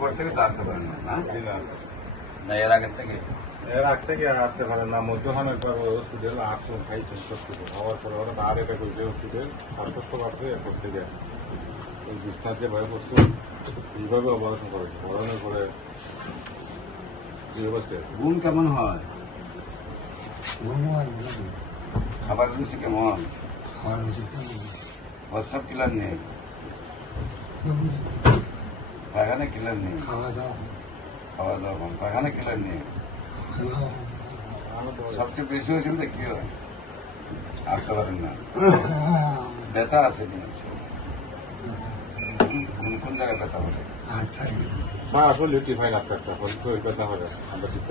পর থেকে তো আসতে পারেন না, না এর আগের থেকে আসতে পারেন না। মধ্যখানের পর হসপিটাল আসুন খাইছেন হসপিটাল হওয়ার পরে ওরা আর এটা করছে হসপিটাল শ্বাসকষ্ট পাচ্ছে এরপর থেকে ওই বিছনার যে ভয় করছে এইভাবে অপারেশন করেছে করানোর পরে এই অবস্থায় ঘুম কেমন হয়, খাবার রুচি কেমন, প্রস্রাব ক্লিয়ার নেই, পায়খানা ক্লিয়ার নেই, খাওয়া দাওয়া কম, পায়খানা ক্লিয়ার নেই। সবচেয়ে বেশি অসুবিধা কি হয়, আসতে পারেন না, ব্যথা আছে নি, কোন জায়গায় ব্যথা হবে? না আসলে টিফাইন আপনার শরীর ব্যথা হয় আমরা ঠিক